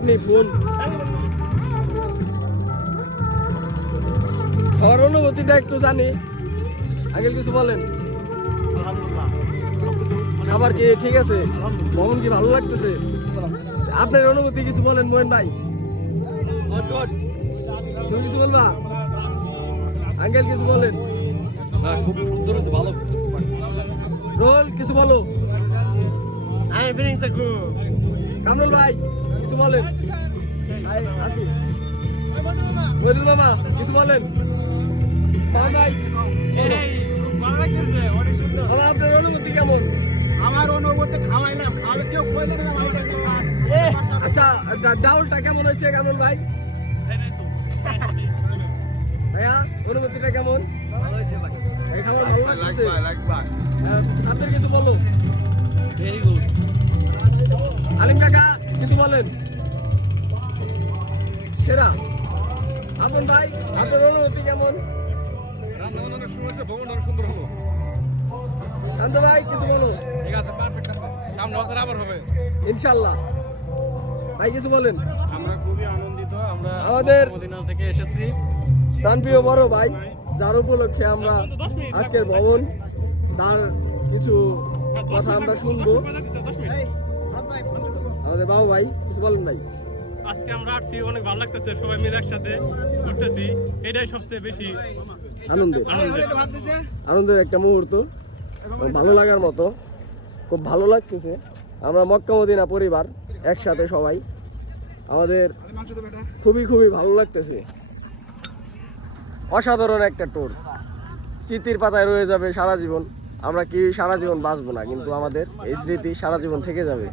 চাটনি ফুল খাওয়ার অনুভূতিটা একটু জানি। আঙ্কেল কিছু বলেন। খাবার কি ঠিক আছে? ভ্রমণ কি ভালো লাগতেছে? আপনার অনুভূতি কিছু বলেন মোয়েন ভাই। তুমি কিছু বলবা? আঙ্কেল কিছু বলেন। খুব সুন্দর হয়েছে, ভালো। রোল কিছু বলো। আমি ফিলিংস গুড। কামরুল ভাই কিছু বলেন। আসি মহিদুল মামা কিছু বলেন। ভাই ভালো লাগতেছে, অনেক সুন্দর। মামা আপনার অনুভূতি কেমন? আমার অনুভূতি খাওয়াইলাম, খাওয়াবে কেউ কইলে না ভালো লাগবে খান। আচ্ছা ডাউলটা কেমন হয়েছে কামরুল ভাই? ভাইয়া অনুভূতিটা কেমন? ভালো হয়েছে ভাই। এই খাবার ভালো লাগতেছে? লাগবে। সাব্বির কিছু বলো। Very good. আলিম কাকা কিছু বলেন। সেরা আপন ভাই আপনার অনুভূতি কেমন? রান্না বান্না শুরু হয়েছে, ভ্রমণ অনেক সুন্দর হলো। শান্ত ভাই কিছু বলো। ঠিক আছে, পারফেক্ট আছে। সামনে বছর আবার হবে। ইনশাল্লাহ। ভাই কিছু বলেন। আমরা খুবই আনন্দিত, আমরা আমাদের মদিনা থেকে এসেছি। প্রাণপ্রিয় বড় ভাই যার উপলক্ষে আমরা আজকের ভবন তার কিছু কথা আমরা শুনবো। আমাদের বাবু ভাই কিছু বলেন ভাই। আজকে আমরা আসছি, অনেক ভালো লাগতেছে, সবাই মিলে একসাথে ঘুরতেছি, এটাই সবচেয়ে বেশি আনন্দের একটা মুহূর্ত, ভালো লাগার মতো, খুব ভালো লাগতেছে। আমরা মক্কা মদিনা পরিবার একসাথে সবাই, আমাদের খুবই খুবই ভালো লাগতেছে। অসাধারণ একটা ট্যুর, স্মৃতির পাতায় রয়ে যাবে সারা জীবন। আমরা কি সারা জীবন বাঁচবো না, কিন্তু আমাদের এই স্মৃতি সারা জীবন থেকে যাবে।